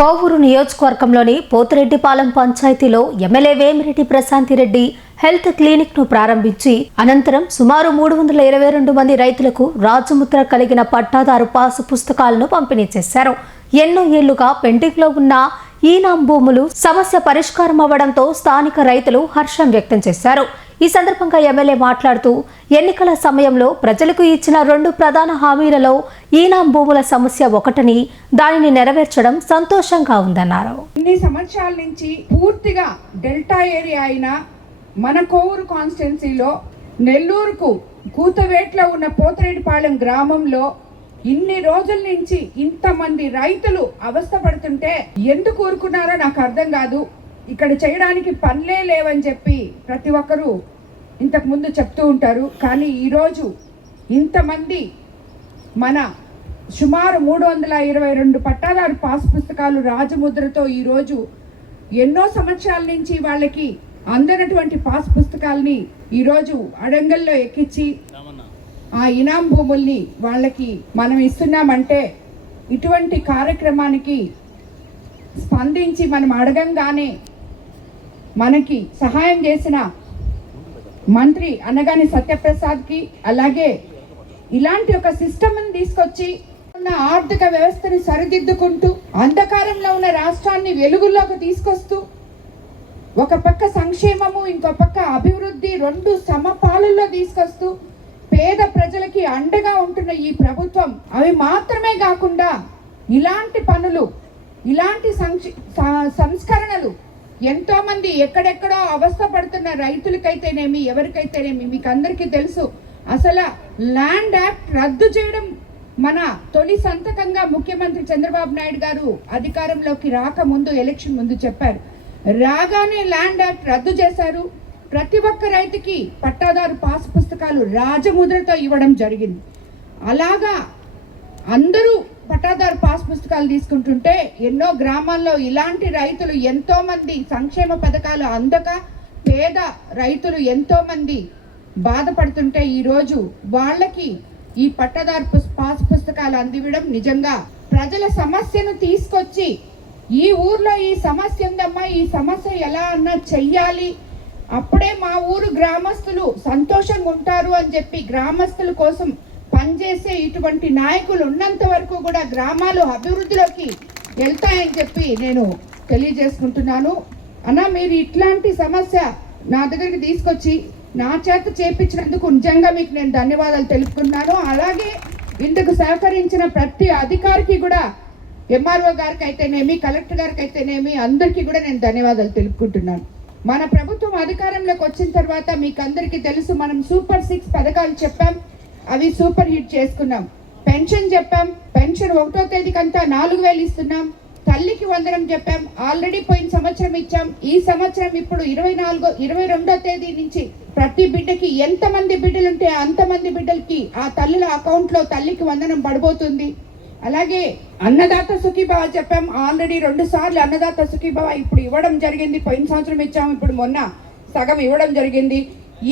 కోవూరు నియోజకవర్గంలోని పోతిరెడ్డిపాలెం పంచాయతీలో MLA Vemireddy Prashanti Reddy health clinic ను ప్రారంభించి అనంతరం సుమారు 322 మంది రైతులకు రాజముద్ర కలిగిన పట్టాదారు పాసు పుస్తకాలను పంపిణీ చేశారు. ఎన్నో ఏళ్లుగా పెండింగ్ లో ఉన్న ఈనాం భూములు సమస్య పరిష్కారం అవ్వడంతో స్థానిక రైతులు హర్షం వ్యక్తం చేశారు. ఈ సందర్భంగా ఎమ్మెల్యే మాట్లాడుతూ ఎన్నికల సమయంలో ప్రజలకు ఇచ్చిన 2 ప్రధాన హామీలలో ఈనాం భూముల సమస్య ఒకటని, దానిని నెరవేర్చడం సంతోషంగా ఉందన్నారు. ఇన్ని సంవత్సరాల నుంచి పూర్తిగా డెల్టా ఏరియా అయిన మన కోవూరు కాన్స్టిట్యున్సీలో నెల్లూరుకు కూతవేట్లో ఉన్న పోతిరెడ్డిపాలెం గ్రామంలో ఇన్ని రోజుల నుంచి ఇంతమంది రైతులు అవస్థపడుతుంటే ఎందుకు ఊరుకున్నారో నాకు అర్థం కాదు. ఇక్కడ చేయడానికి పనులే లేవని చెప్పి ప్రతి ఒక్కరూ ఇంతకు ముందు చెప్తూ ఉంటారు. కానీ ఈరోజు ఇంతమంది మన సుమారు 322 పట్టాదారు పాస్ పుస్తకాలు రాజముద్రతో ఈరోజు ఎన్నో సంవత్సరాల నుంచి వాళ్ళకి అందనటువంటి పాస్ పుస్తకాలని ఈరోజు అడంగల్లో ఎక్కించి ఆ ఇనాం భూముల్ని వాళ్ళకి మనం ఇస్తున్నామంటే ఇటువంటి కార్యక్రమానికి స్పందించి మనం అడగంగానే మనకి సహాయం చేసిన మంత్రి అనగాని సత్యప్రసాద్కి, అలాగే ఇలాంటి ఒక సిస్టమ్ని తీసుకొచ్చి ఉన్న ఆర్థిక వ్యవస్థని సరిదిద్దుకుంటూ అంధకారంలో ఉన్న రాష్ట్రాన్ని వెలుగుల్లోకి తీసుకొస్తూ ఒక పక్క సంక్షేమము ఇంకో పక్క అభివృద్ధి 2 సమపాలల్లో తీసుకొస్తూ పేద ప్రజలకి అండగా ఉంటున్న ఈ ప్రభుత్వం అవి మాత్రమే కాకుండా ఇలాంటి పనులు, ఇలాంటి సంస్కరణలు ఎంతో మంది ఎక్కడెక్కడో అవస్థ పడుతున్న రైతులకైతేనేమి ఎవరికైతేనేమి మీకు అందరికీ తెలుసు. అసలు ల్యాండ్ యాక్ట్ రద్దు చేయడం మన తొలి సంతకంగా ముఖ్యమంత్రి చంద్రబాబు నాయుడు గారు అధికారంలోకి రాకముందు ఎలక్షన్ ముందు చెప్పారు. రాగానే ల్యాండ్ యాక్ట్ రద్దు చేశారు. ప్రతి ఒక్క రైతుకి పట్టాదారు పాస్ పుస్తకాలు రాజముద్రతో ఇవ్వడం జరిగింది. అలాగా అందరూ పట్టాదారు పాస్ పుస్తకాలు తీసుకుంటుంటే ఎన్నో గ్రామాల్లో ఇలాంటి రైతులు ఎంతో మంది సంక్షేమ పథకాలు అందక పేద రైతులు ఎంతో మంది బాధపడుతుంటే ఈరోజు వాళ్ళకి ఈ పట్టాదారు పాస్ పుస్తకాలు అందివ్వడం నిజంగా ప్రజల సమస్యను తీసుకొచ్చి ఈ ఊర్లో ఈ సమస్య ఉందమ్మా, ఈ సమస్య ఎలా అన్నా చెయ్యాలి, అప్పుడే మా ఊరు గ్రామస్తులు సంతోషంగా ఉంటారు అని చెప్పి గ్రామస్తుల కోసం పనిచేసే ఇటువంటి నాయకులు ఉన్నంత వరకు కూడా గ్రామాలు అభివృద్ధిలోకి వెళ్తాయని చెప్పి నేను తెలియజేసుకుంటున్నాను. అన్నా, మీరు ఇట్లాంటి సమస్య నా దగ్గరికి తీసుకొచ్చి నా చేత చేపించినందుకు నిజంగా మీకు నేను ధన్యవాదాలు తెలుపుకుంటున్నాను. అలాగే ఇందుకు సహకరించిన ప్రతి అధికారికి కూడా, ఎంఆర్ఓ గారికి అయితేనేమి, కలెక్టర్ గారికి అయితేనేమి, అందరికీ కూడా నేను ధన్యవాదాలు తెలుపుకుంటున్నాను. మన ప్రభుత్వం అధికారంలోకి వచ్చిన తర్వాత మీకు అందరికీ తెలుసు, మనం సూపర్ 6 పథకాలు చెప్పాం, అవి సూపర్ హిట్ చేసుకున్నాం. పెన్షన్ చెప్పాం, పెన్షన్ 1వ తేదీకంతా 4000 ఇస్తున్నాం. తల్లికి వందనం చెప్పాం, ఆల్రెడీ పోయిన సంవత్సరం ఇచ్చాం. ఈ సంవత్సరం ఇప్పుడు 22వ తేదీ నుంచి ప్రతి బిడ్డకి ఎంతమంది బిడ్డలుంటే అంతమంది బిడ్డలకి ఆ తల్లుల అకౌంట్లో తల్లికి వందనం పడబోతుంది. అలాగే అన్నదాత సుఖీభవ చెప్పాం, ఆల్రెడీ 2 సార్లు అన్నదాత సుఖీభవ ఇప్పుడు ఇవ్వడం జరిగింది. పోయిన సంవత్సరం ఇచ్చాము, ఇప్పుడు మొన్న సగం ఇవ్వడం జరిగింది.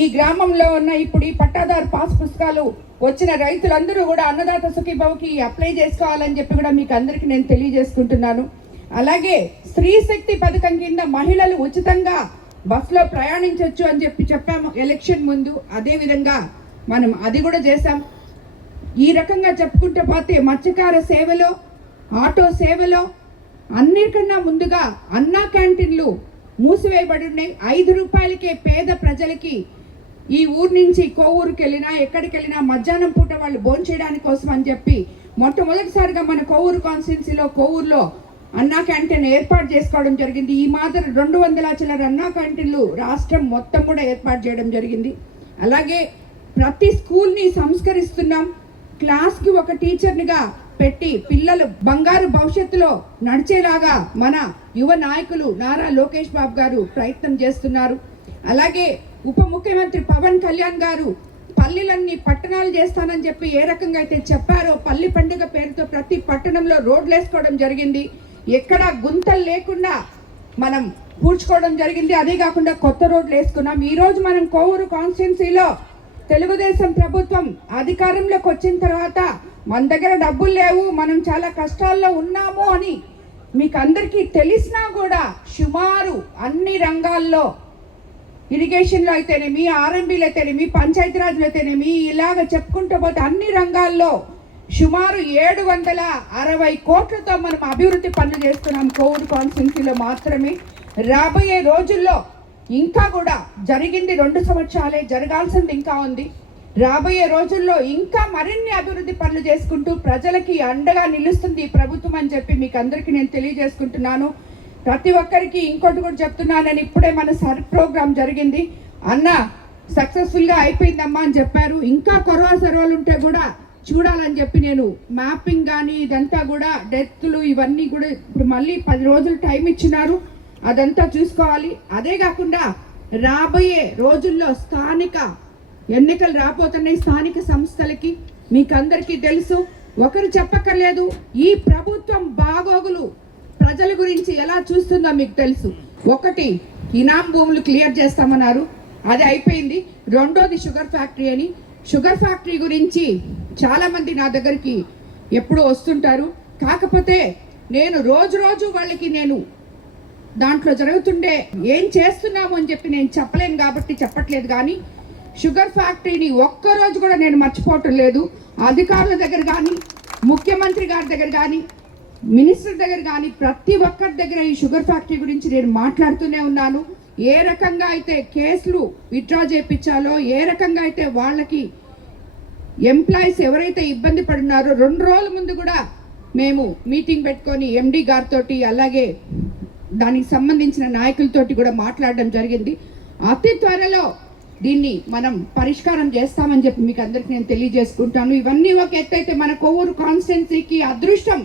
ఈ గ్రామంలో ఉన్న ఇప్పుడు ఈ పట్టాదారు పాస్ పుస్తకాలు వచ్చిన రైతులందరూ కూడా అన్నదాత సుఖీభవకి అప్లై చేసుకోవాలని చెప్పి కూడా మీకు అందరికీ నేను తెలియజేసుకుంటున్నాను. అలాగే స్త్రీ శక్తి పథకం కింద మహిళలు ఉచితంగా బస్సులో ప్రయాణించవచ్చు అని చెప్పి చెప్పాము ఎలక్షన్ ముందు. అదేవిధంగా మనం అది కూడా చేశాం. ఈ రకంగా చెప్పుకుంటూ పోతే మత్స్యకార సేవలో, ఆటో సేవలో అన్నిటికన్నా ముందుగా అన్నా క్యాంటీన్లు మూసివేయబడి ఉన్నాయి. 5 రూపాయలకే పేద ప్రజలకి ఈ ఊరు నుంచి కోవూరుకి వెళ్ళినా ఎక్కడికి వెళ్ళినా మధ్యాహ్నం పూట వాళ్ళు భోంచేయడానికి కోసం అని చెప్పి మొట్టమొదటిసారిగా మన కోవూరు కాన్స్టిట్యున్సీలో కోవూరులో అన్నా క్యాంటీన్ ఏర్పాటు చేసుకోవడం జరిగింది. ఈ మాదిరి 200 చిల్లర అన్నా క్యాంటీన్లు రాష్ట్రం మొత్తం కూడా ఏర్పాటు చేయడం జరిగింది. అలాగే ప్రతి స్కూల్ని సంస్కరిస్తున్నాం. క్లాస్కి ఒక టీచర్నిగా పెట్టి పిల్లలు బంగారు భవిష్యత్తులో నడిచేలాగా మన యువ నాయకులు నారా లోకేష్ బాబు గారు ప్రయత్నం చేస్తున్నారు. అలాగే ఉప ముఖ్యమంత్రి పవన్ కళ్యాణ్ గారు పల్లెలన్నీ పట్టణాలు చేస్తానని చెప్పి ఏ రకంగా అయితే చెప్పారో పల్లి పండుగ పేరుతో ప్రతి పట్టణంలో రోడ్లు వేసుకోవడం జరిగింది. ఎక్కడా గుంతలు లేకుండా మనం పూడ్చుకోవడం జరిగింది. అదే కాకుండా కొత్త రోడ్లు వేసుకున్నాం. ఈరోజు మనం కోవూరు కాన్స్టిట్యున్సీలో తెలుగుదేశం ప్రభుత్వం అధికారంలోకి వచ్చిన తర్వాత మన దగ్గర డబ్బులు లేవు, మనం చాలా కష్టాల్లో ఉన్నాము అని మీకు అందరికీ తెలిసినా కూడా సుమారు అన్ని రంగాల్లో, ఇరిగేషన్లో అయితేనేమి, ఆర్ఎంబీలో అయితేనేమి, పంచాయతీరాజ్లో అయితేనేమి, ఇలాగ చెప్పుకుంటూ పోతే అన్ని రంగాల్లో సుమారు 760 కోట్లతో మనం అభివృద్ధి పనులు చేస్తున్నాం కోవూరు కాన్స్టిట్యున్సీలో మాత్రమే. రాబోయే రోజుల్లో ఇంకా కూడా జరిగింది 2 సంవత్సరాలే, జరగాల్సింది ఇంకా ఉంది. రాబోయే రోజుల్లో ఇంకా మరిన్ని అభివృద్ధి పనులు చేసుకుంటూ ప్రజలకి అండగా నిలుస్తుంది ఈ ప్రభుత్వం అని చెప్పి మీకు అందరికీ నేను తెలియజేసుకుంటున్నాను. ప్రతి ఒక్కరికి ఇంకోటి కూడా చెప్తున్నానని, ఇప్పుడే మన సర్ ప్రోగ్రామ్ జరిగింది, అన్న సక్సెస్ఫుల్గా అయిపోయిందమ్మా అని చెప్పారు. ఇంకా కరోనా సర్వేలు ఉంటే కూడా చూడాలని చెప్పి నేను మ్యాపింగ్ కానీ ఇదంతా కూడా డెత్లు ఇవన్నీ కూడా ఇప్పుడు మళ్ళీ 10 రోజులు టైం ఇచ్చినారు, అదంతా చూసుకోవాలి. అదే కాకుండా రాబోయే రోజుల్లో స్థానిక ఎన్నికలు రాబోతున్నాయి స్థానిక సంస్థలకి. మీకు అందరికీ తెలుసు, ఒకరు చెప్పక్కర్లేదు, ఈ ప్రభుత్వం బాగోగులు ప్రజల గురించి ఎలా చూస్తుందో మీకు తెలుసు. ఒకటి, ఇనాం భూములు క్లియర్ చేస్తామన్నారు, అది అయిపోయింది. రెండోది షుగర్ ఫ్యాక్టరీ అని. షుగర్ ఫ్యాక్టరీ గురించి చాలామంది నా దగ్గరికి ఎప్పుడూ వస్తుంటారు. కాకపోతే నేను రోజు వాళ్ళకి నేను దాంట్లో జరుగుతుండే ఏం చేస్తున్నాము అని చెప్పి నేను చెప్పలేను కాబట్టి చెప్పట్లేదు. కానీ షుగర్ ఫ్యాక్టరీని ఒక్కరోజు కూడా నేను మర్చిపోవటం లేదు. అధికారుల దగ్గర కానీ, ముఖ్యమంత్రి గారి దగ్గర కానీ, మినిస్టర్ దగ్గర కానీ, ప్రతి ఒక్కరి దగ్గర ఈ షుగర్ ఫ్యాక్టరీ గురించి నేను మాట్లాడుతూనే ఉన్నాను. ఏ రకంగా అయితే కేసులు విత్డ్రా చేయించాలో, ఏ రకంగా అయితే వాళ్ళకి ఎంప్లాయీస్ ఎవరైతే ఇబ్బంది పడినారో 2 రోజుల ముందు కూడా మేము మీటింగ్ పెట్టుకొని ఎండి గారితో అలాగే దానికి సంబంధించిన నాయకులతోటి కూడా మాట్లాడడం జరిగింది. అతి త్వరలో దీన్ని మనం పరిష్కారం చేస్తామని చెప్పి మీకు అందరికీ నేను తెలియజేసుకుంటాను. ఇవన్నీ ఒక ఎత్తైతే మన కొవ్వూరు కాన్స్టిట్యున్సీకి అదృష్టం,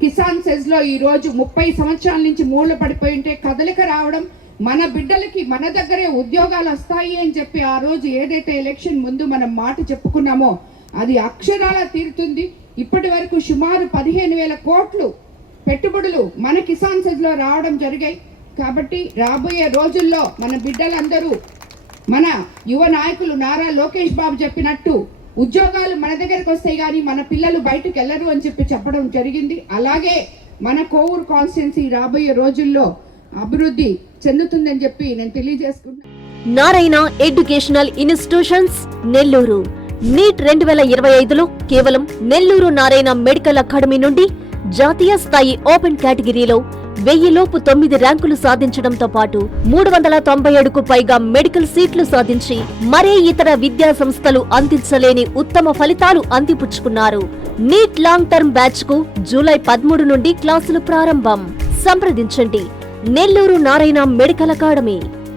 కిసాన్ సెజ్లో ఈరోజు 30 సంవత్సరాల నుంచి మూల పడిపోయి ఉంటే కదలిక రావడం, మన బిడ్డలకి మన దగ్గరే ఉద్యోగాలు వస్తాయి అని చెప్పి ఆ రోజు ఏదైతే ఎలక్షన్ ముందు మనం మాట చెప్పుకున్నామో అది అక్షరాల తీరుతుంది. ఇప్పటి వరకు సుమారు 15,000 కోట్లు పెట్టుబడులు మన కిసాన్ సెజ్లో రావడం జరిగాయి. కాబట్టి రాబోయే రోజుల్లో మన బిడ్డలందరూ, మన యువ నాయకులు నారా లోకేష్ బాబు చెప్పినట్టు ఉద్యోగాలు మన దగ్గరకు వస్తాయి కానీ మన పిల్లలు బయటకు వెళ్ళరు అని చెప్పి చెప్పడం జరిగింది. అలాగే మన కోవూరు కాన్స్టిట్యున్సీ రాబోయే రోజుల్లో అభివృద్ధి చెందుతుందని చెప్పి నేను తెలియజేసుకుంటున్నాను. Narayana educational institutions Nellore. NEET 2025లో కేవలం నెల్లూరు నారాయణ మెడికల్ అకాడమీ నుండి జాతీయ స్థాయి ఓపెన్ కేటగిరీలో 1000 లోపు 9 ర్యాంకులు సాధించడంతో పాటు 397కు పైగా మెడికల్ సీట్లు సాధించి మరే ఇతర విద్యా సంస్థలు అందించలేని ఉత్తమ ఫలితాలు అందిపుచ్చుకున్నారు. నీట్ లాంగ్ టర్మ్ బ్యాచ్ కు జూలై 13 నుండి క్లాసులు ప్రారంభం. సంప్రదించండి నెల్లూరు నారాయణ మెడికల్ అకాడమీ.